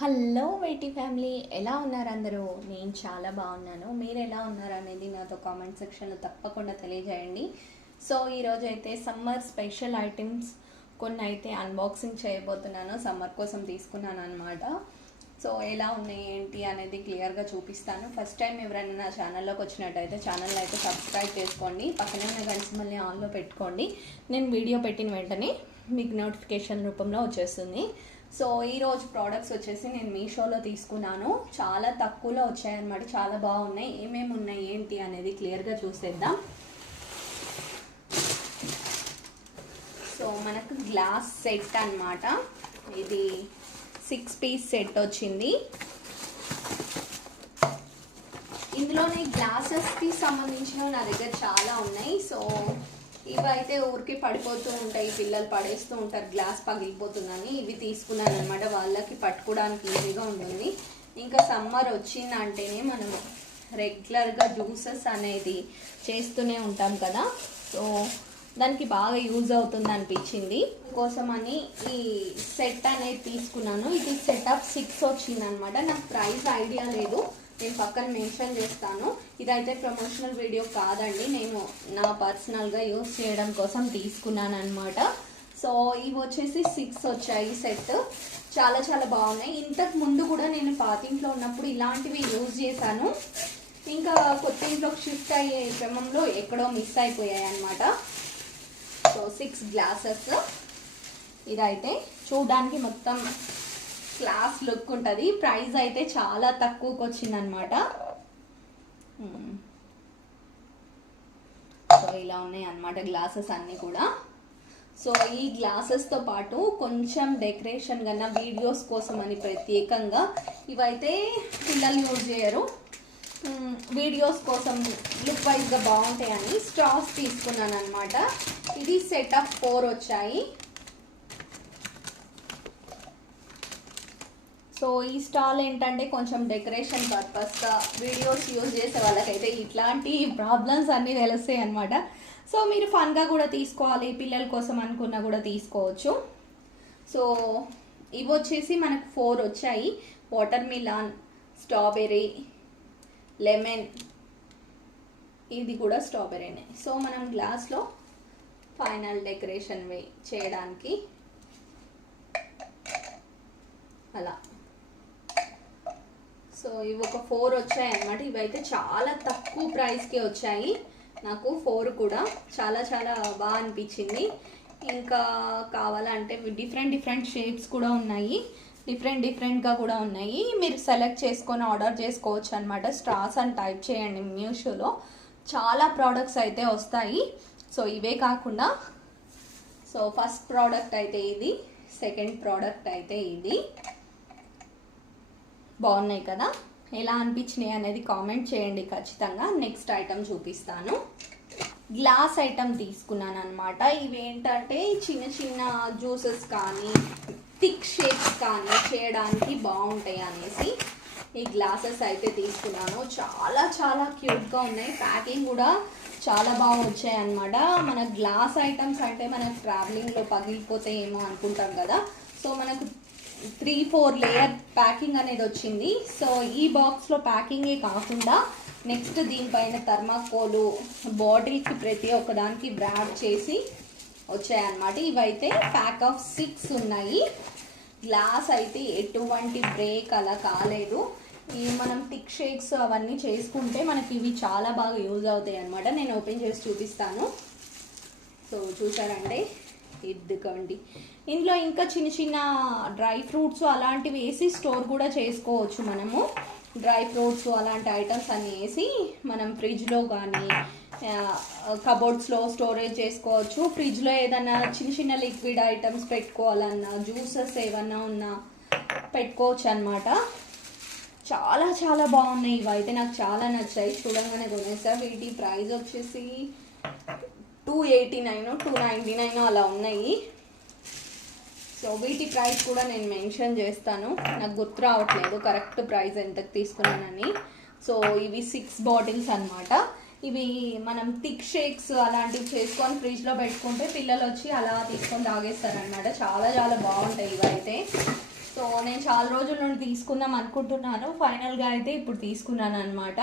Hello YT family, ఎలా ఉన్నారు అందరూ? నేను చాలా బాగున్నాను. మీరు ఎలా ఉన్నారు అనేది నాతో కామెంట్ సెక్షన్లో తప్పకుండా తెలియజేయండి. సో ఈరోజు అయితే సమ్మర్ స్పెషల్ ఐటమ్స్ కొన్ని అయితే అన్బాక్సింగ్ చేయబోతున్నాను. సమ్మర్ కోసం తీసుకున్నాను అనమాట. సో ఎలా ఉన్నాయి ఏంటి అనేది క్లియర్గా చూపిస్తాను. ఫస్ట్ టైం ఎవరైనా నా ఛానల్లోకి వచ్చినట్టయితే ఛానల్ అయితే సబ్స్క్రైబ్ చేసుకోండి, పక్కనే ఉన్న గంట మళ్ళీ ఆన్లో పెట్టుకోండి. నేను వీడియో పెట్టిన వెంటనే మీకు నోటిఫికేషన్ రూపంలో వచ్చేస్తుంది. సో ఈరోజు ప్రోడక్ట్స్ వచ్చేసి నేను మీషోలో తీసుకున్నాను. చాలా తక్కువలో వచ్చాయన్నమాట, చాలా బాగున్నాయి. ఏమేమి ఉన్నాయి ఏంటి అనేది క్లియర్గా చూసేద్దాం. సో మనకు గ్లాస్ సెట్ అన్నమాట. ఇది 6 పీస్ సెట్ వచ్చింది. ఇందులోనే గ్లాసెస్కి సంబంధించినవి నా దగ్గర చాలా ఉన్నాయి. సో ఇవైతే ఊరికి పడిపోతూ ఉంటాయి, పిల్లలు పడేస్తూ ఉంటారు గ్లాస్ పగిలిపోతుందని. ఇవి తీసుకున్నాను అనమాట, వాళ్ళకి పట్టుకోవడానికి ఈజీగా ఉంటుంది. ఇంకా సమ్మర్ వచ్చిందంటేనే మనం రెగ్యులర్గా జ్యూసెస్ అనేది చేస్తూనే ఉంటాం కదా, సో దానికి బాగా యూజ్ అవుతుంది అనిపించింది. కోసమని ఈ సెట్ అనేది తీసుకున్నాను. ఇది సెటప్ 6 వచ్చిందనమాట. నాకు ప్రైస్ ఐడియా లేదు, నేను పక్కన మెన్షన్ చేస్తాను. ఇదైతే ప్రమోషనల్ వీడియో కాదండి, నేను నా పర్సనల్గా యూజ్ చేయడం కోసం తీసుకున్నాను అనమాట. సో ఇవి వచ్చేసి 6 వచ్చాయి సెట్. చాలా చాలా బాగున్నాయి. ఇంతకు ముందు కూడా నేను పాతింట్లో ఉన్నప్పుడు ఇలాంటివి యూజ్ చేశాను. ఇంకా కొత్త ఇంట్లోకి షిఫ్ట్ అయ్యే క్రమంలో ఎక్కడో మిస్ అయిపోయాయి అనమాట. So 6 glasses. ఇదైతే చూడడానికి మొత్తం క్లాస్ లుక్ ఉంటుంది. ప్రైస్ అయితే చాలా తక్కువకి వచ్చిందనమాట. సో ఇలా ఉన్నాయి అన్నమాట గ్లాసెస్ అన్నీ కూడా. సో ఈ గ్లాసెస్తో పాటు కొంచెం డెకరేషన్ కన్నా వీడియోస్ కోసం అని ప్రత్యేకంగా ఇవైతే పిల్లలు యూజ్ చేయరు, వీడియోస్ కోసం లుక్ వైజ్గా బాగుంటాయని స్ట్రాస్ తీసుకున్నాను అనమాట. ఇది సెట్ ఆఫ్ 4 వచ్చాయి. సో ఈ స్టాల్ ఏంటంటే కొంచెం డెకరేషన్ పర్పస్గా వీడియోస్ యూజ్ చేసే వాళ్ళకైతే ఇట్లాంటి ప్రాబ్లమ్స్ అన్నీ తెలుస్తాయి అనమాట. సో మీరు ఫన్గా కూడా తీసుకోవాలి, పిల్లల కోసం అనుకున్నా కూడా తీసుకోవచ్చు. సో ఇవి వచ్చేసి మనకు 4 వచ్చాయి. వాటర్ మిలాన్, స్ట్రాబెర్రీ, లెమన్, ఇది కూడా స్ట్రాబెర్రీనే. సో మనం గ్లాస్లో ఫైనల్ డెకరేషన్ చేయడానికి అలా. సో ఇవి ఒక 4 వచ్చాయి అన్నమాట. ఇవైతే చాలా తక్కువ ప్రైస్కి వచ్చాయి. నాకు 4 కూడా చాలా చాలా బాగా అనిపించింది. ఇంకా కావాలంటే డిఫరెంట్ షేప్స్ కూడా ఉన్నాయి, డిఫరెంట్గా కూడా ఉన్నాయి. మీరు సెలెక్ట్ చేసుకొని ఆర్డర్ చేసుకోవచ్చు అనమాట. స్ట్రాస్ అని టైప్ చేయండి మీషోలో, చాలా ప్రోడక్ట్స్ అయితే వస్తాయి. సో ఇవే కాకుండా సో ఫస్ట్ ప్రోడక్ట్ అయితే ఇది, సెకండ్ ప్రోడక్ట్ అయితే ఇది. బాగున్నాయి కదా, ఎలా అనిపించినాయి అనేది కామెంట్ చేయండి ఖచ్చితంగా. నెక్స్ట్ ఐటమ్ చూపిస్తాను. గ్లాస్ ఐటమ్ తీసుకున్నాను అనమాట. ఇవి ఏంటంటే చిన్న చిన్న జ్యూసెస్ కానీ థిక్ షేప్స్ కానీ చేయడానికి బాగుంటాయి అనేసి ఈ గ్లాసెస్ అయితే తీసుకున్నాను. చాలా చాలా క్యూట్గా ఉన్నాయి. ప్యాకింగ్ కూడా చాలా బాగా వచ్చాయి అన్నమాట. మన గ్లాస్ ఐటమ్స్ అంటే మనకు ట్రావెలింగ్లో పగిలిపోతే ఏమో అనుకుంటాం కదా, సో మనకు 3-4 లేయర్ ప్యాకింగ్ అనేది వచ్చింది. సో ఈ బాక్స్లో ప్యాకింగే కాకుండా నెక్స్ట్ దీనిపైన థర్మాకోలు, బాటిల్కి ప్రతి ఒక్కదానికి బ్రాడ్ చేసి వచ్చాయన్నమాట. ఇవైతే ప్యాక్ ఆఫ్ 6 ఉన్నాయి. గ్లాస్ అయితే ఎటువంటి బ్రేక్ అలా కాలేదు. ఈ మనం థిక్ షేక్స్ అవన్నీ చేసుకుంటే మనకి ఇవి చాలా బాగా యూజ్ అవుతాయి అన్నమాట. నేను ఓపెన్ చేసి చూపిస్తాను. సో చూసారంటే ఇదిగోండి, ఇందులో ఇంకా చిన్న చిన్న డ్రై ఫ్రూట్స్ అలాంటివి వేసి స్టోర్ కూడా చేసుకోవచ్చు. మనము డ్రై ఫ్రూట్స్ అలాంటి ఐటమ్స్ అన్నీ వేసి మనం ఫ్రిడ్జ్లో కానీ కబోర్డ్స్లో స్టోరేజ్ చేసుకోవచ్చు. ఫ్రిడ్జ్లో ఏదైనా చిన్న చిన్న లిక్విడ్ ఐటమ్స్ పెట్టుకోవాలన్నా, జ్యూసెస్ ఏమన్నా ఉన్నా పెట్టుకోవచ్చు అనమాట. చాలా చాలా బాగున్నాయి. ఇవైతే నాకు చాలా నచ్చాయి, చూడంగానే కొనేసా. వీటి ప్రైస్ వచ్చేసి 289, 299 అలా ఉన్నాయి. సో వీటి ప్రైస్ కూడా నేను మెన్షన్ చేస్తాను, నాకు గుర్తు రావట్లేదు కరెక్ట్ ప్రైస్ ఎంతకు తీసుకున్నానని. సో ఇవి 6 బాటిల్స్ అనమాట. ఇవి మనం థిక్ షేక్స్ అలాంటివి చేసుకొని ఫ్రిడ్జ్లో పెట్టుకుంటే పిల్లలు వచ్చి అలా తీసుకొని తాగేస్తారనమాట. చాలా చాలా బాగుంటాయి ఇవైతే. సో నేను చాలా రోజుల నుండి తీసుకుందాం అనుకుంటున్నాను, ఫైనల్గా అయితే ఇప్పుడు తీసుకున్నాను అనమాట.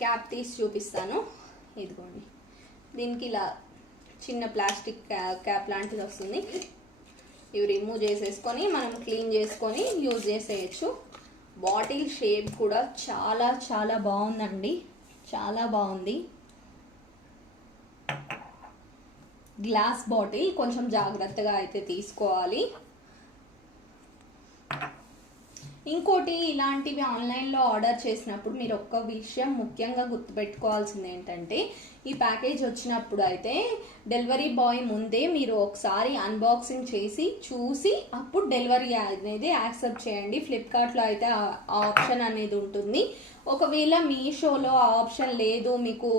క్యాప్ తీసి చూపిస్తాను. ఇదిగోండి, దీనికి ఇలా చిన్న ప్లాస్టిక్ క్యాప్ లాంటిది వస్తుంది. ఇవి రిమూవ్ చేసేసుకొని మనం క్లీన్ చేసుకొని యూజ్ చేసేయచ్చు. బాటిల్ షేప్ కూడా చాలా చాలా బాగుందండి, చాలా బాగుంది. గ్లాస్ బాటిల్, కొంచెం జాగ్రత్తగా అయితే తీసుకోవాలి. ఇంకోటి, ఇలాంటివి ఆన్లైన్లో ఆర్డర్ చేసినప్పుడు మీరు ఒక్క విషయం ముఖ్యంగా గుర్తుపెట్టుకోవాల్సింది ఏంటంటే, ఈ ప్యాకేజ్ వచ్చినప్పుడు అయితే డెలివరీ బాయ్ ముందే మీరు ఒకసారి అన్బాక్సింగ్ చేసి చూసి అప్పుడు డెలివరీ అనేది యాక్సెప్ట్ చేయండి. ఫ్లిప్కార్ట్లో అయితే ఆ ఆప్షన్ అనేది ఉంటుంది. ఒకవేళ మీషోలో ఆ ఆప్షన్ లేదు, మీకు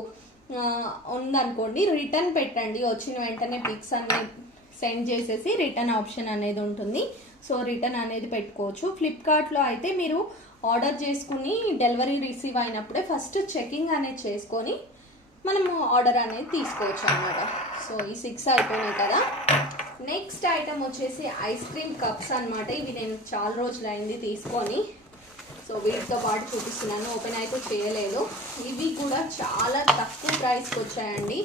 ఉందనుకోండి, రిటర్న్ పెట్టండి. వచ్చిన వెంటనే పిక్స్ అన్ని సెండ్ చేసేసి రిటర్న్ ఆప్షన్ అనేది ఉంటుంది. సో రిటర్న్ అనేది పెట్టుకోవచ్చు. ఫ్లిప్కార్ట్లో అయితే మీరు ఆర్డర్ చేసుకుని డెలివరీ రిసీవ్ అయినప్పుడే ఫస్ట్ చెకింగ్ అనేది చేసుకొని మనము ఆర్డర్ అనేది తీసుకోవచ్చు అన్నమాట. సో ఈ 6 అయిపోయినాయి కదా. నెక్స్ట్ ఐటమ్ వచ్చేసి ఐస్ క్రీమ్ కప్స్ అన్నమాట. ఇవి నేను చాలా రోజులు అయింది తీసుకొని, సో వీటితో పాటు చూపిస్తున్నాను. ఓపెన్ అయితే చేయలేదు. ఇవి కూడా చాలా తక్కువ ప్రైస్కి వచ్చాయండి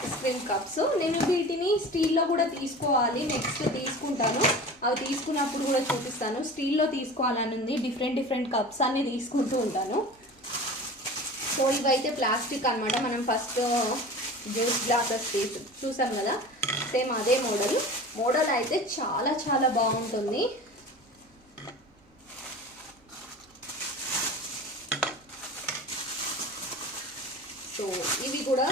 ఐస్ క్రీమ్ కప్స్. నేను వీటిని స్టీల్లో కూడా తీసుకోవాలి, నెక్స్ట్ తీసుకుంటాను. అవి తీసుకున్నప్పుడు కూడా చూపిస్తాను. స్టీల్లో తీసుకోవాలని ఉంది. డిఫరెంట్ కప్స్ అన్ని తీసుకుంటూ ఉంటాను. సో ఇవైతే ప్లాస్టిక్ అన్నమాట. మనం ఫస్ట్ జ్యూస్ గ్లాసెస్ చూసాం కదా, సేమ్ అదే మోడల్ అయితే చాలా చాలా బాగుంటుంది. సో ఇవి కూడా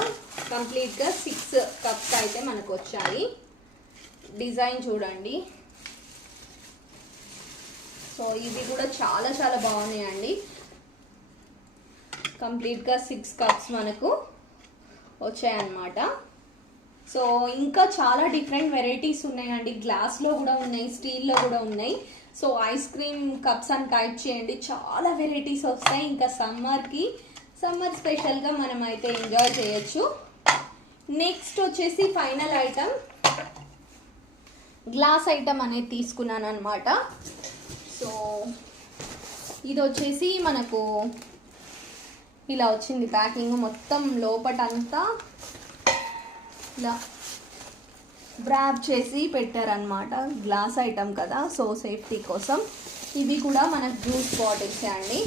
కంప్లీట్గా 6 కప్స్ అయితే మనకు వచ్చాయి. డిజైన్ చూడండి. సో ఇవి కూడా చాలా చాలా బాగున్నాయండి. కంప్లీట్గా 6 కప్స్ మనకు వచ్చాయన్నమాట. సో ఇంకా చాలా డిఫరెంట్ వెరైటీస్ ఉన్నాయండి. గ్లాస్లో కూడా ఉన్నాయి, స్టీల్లో కూడా ఉన్నాయి. సో ఐస్ క్రీమ్ కప్స్ అని టైప్ చేయండి, చాలా వెరైటీస్ వస్తాయి. ఇంకా సమ్మర్ స్పెషల్గా మనం అయితే ఎంజాయ్ చేయొచ్చు. నెక్స్ట్ వచ్చేసి ఫైనల్ ఐటమ్, గ్లాస్ ఐటమ్ అనేది తీసుకున్నాను అనమాట. సో ఇది వచ్చేసి మనకు ఇలా వచ్చింది ప్యాకింగ్. మొత్తం లోపటంతా ఇలా ర్యాప్ చేసి పెట్టారనమాట. గ్లాస్ ఐటమ్ కదా, సో సేఫ్టీ కోసం. ఇవి కూడా మనకు జ్యూస్ బాటిల్సే అండి.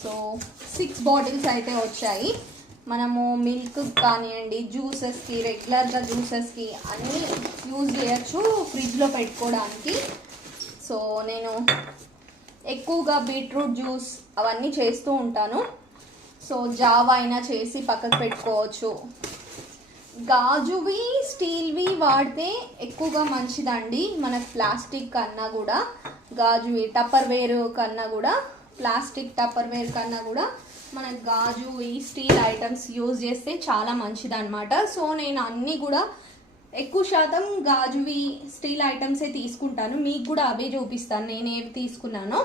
సో 6 బాటిల్స్ అయితే వచ్చాయి. మనము మిల్క్ కానివ్వండి, జ్యూసెస్కి, రెగ్యులర్గా జ్యూసెస్కి అన్నీ యూజ్ చేయొచ్చు ఫ్రిడ్జ్లో పెట్టుకోవడానికి. సో నేను ఎక్కువగా బీట్రూట్ జ్యూస్ అవన్నీ చేస్తూ ఉంటాను. సో జావా అయినా చేసి పక్కకు పెట్టుకోవచ్చు. గాజువి, స్టీల్వి వాడితే ఎక్కువగా మంచిదండి. మనకు ప్లాస్టిక్ కన్నా కూడా, గాజువి టప్పర్ వేర్ కన్నా కూడా, ప్లాస్టిక్ టప్పర్ వేర్ కన్నా కూడా మనకు గాజు ఈ స్టీల్ ఐటమ్స్ యూజ్ చేస్తే చాలా మంచిది అనమాట. సో నేను అన్నీ కూడా ఎక్కువ శాతం గాజువి స్టీల్ ఐటమ్సే తీసుకుంటాను. మీకు కూడా అవే చూపిస్తాను నేను ఏవి తీసుకున్నానో.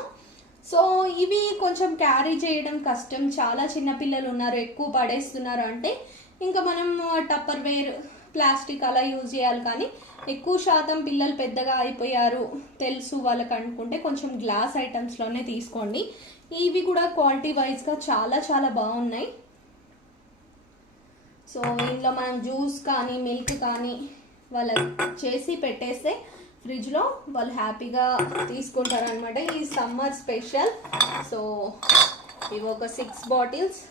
సో ఇవి కొంచెం క్యారీ చేయడం కష్టం, చాలా చిన్నపిల్లలు ఉన్నారు, ఎక్కువ పడేస్తున్నారు అంటే ఇంకా మనం టప్పర్ వేర్, ప్లాస్టిక్ అలా యూజ్ చేయాలి. కానీ ఎక్కువ శాతం పిల్లలు పెద్దగా అయిపోయారు తెలుసు వాళ్ళకి అనుకుంటే కొంచెం గ్లాస్ ఐటమ్స్లోనే తీసుకోండి. ఇవి కూడా క్వాలిటీ వైజ్గా చాలా చాలా బాగున్నాయి. సో ఇందులో మనం జ్యూస్ కానీ మిల్క్ కానీ వాళ్ళకి చేసి పెట్టేస్తే ఫ్రిడ్జ్లో వాళ్ళు హ్యాపీగా తీసుకుంటారు అనమాట. ఈ సమ్మర్ స్పెషల్. సో ఇవి ఒక 6 బాటిల్స్,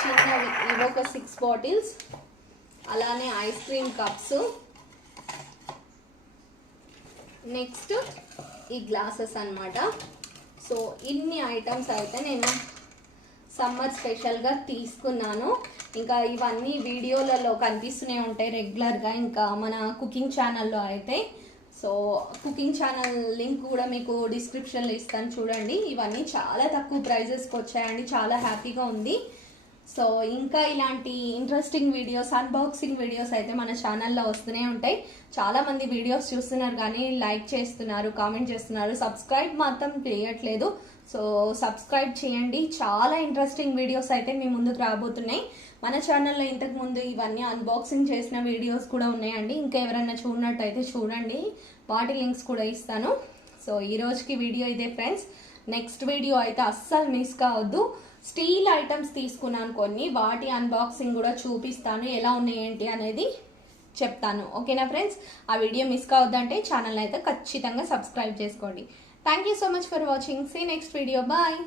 చిన్నవి ఇవి ఒక 6 బాటిల్స్. అలానే ఐస్ క్రీమ్ కప్స్. నెక్స్ట్ ఈ గ్లాసెస్ అన్నమాట. సో ఇన్ని ఐటమ్స్ అయితే నేను సమ్మర్ స్పెషల్గా తీసుకున్నాను. ఇంకా ఇవన్నీ వీడియోలలో కనిపిస్తూనే ఉంటాయి రెగ్యులర్గా, ఇంకా మన కుకింగ్ ఛానల్లో అయితే. సో కుకింగ్ ఛానల్ లింక్ కూడా మీకు డిస్క్రిప్షన్లో ఇస్తాను, చూడండి. ఇవన్నీ చాలా తక్కువ ప్రైజెస్కి వచ్చాయండి, చాలా హ్యాపీగా ఉంది. సో ఇంకా ఇలాంటి ఇంట్రెస్టింగ్ వీడియోస్, అన్బాక్సింగ్ వీడియోస్ అయితే మన ఛానల్లో వస్తూనే ఉంటాయి. చాలామంది వీడియోస్ చూస్తున్నారు కానీ లైక్ చేస్తున్నారు, కామెంట్ చేస్తున్నారు, సబ్స్క్రైబ్ మాత్రం చేయట్లేదు. సో సబ్స్క్రైబ్ చేయండి. చాలా ఇంట్రెస్టింగ్ వీడియోస్ అయితే మీ ముందుకు రాబోతున్నాయి. మన ఛానల్లో ఇంతకు ముందు ఇవన్నీ అన్బాక్సింగ్ చేసిన వీడియోస్ కూడా ఉన్నాయండి. ఇంకా ఎవరైనా చూడనట్టయితే చూడండి, వాటి లింక్స్ కూడా ఇస్తాను. సో ఈ రోజుకి వీడియో ఇదే ఫ్రెండ్స్. నెక్స్ట్ వీడియో అయితే అస్సలు మిస్ కావద్దు. స్టీల్ ఐటమ్స్ తీసుకున్నాను కొన్ని, వాటి అన్బాక్సింగ్ కూడా చూపిస్తాను, ఎలా ఉన్నాయి ఏంటి అనేది చెప్తాను. ఓకేనా ఫ్రెండ్స్? ఆ వీడియో మిస్ కావద్దంటే ఛానల్ అయితే ఖచ్చితంగా సబ్స్క్రైబ్ చేసుకోండి. Thank you so much for watching. See next video. Bye.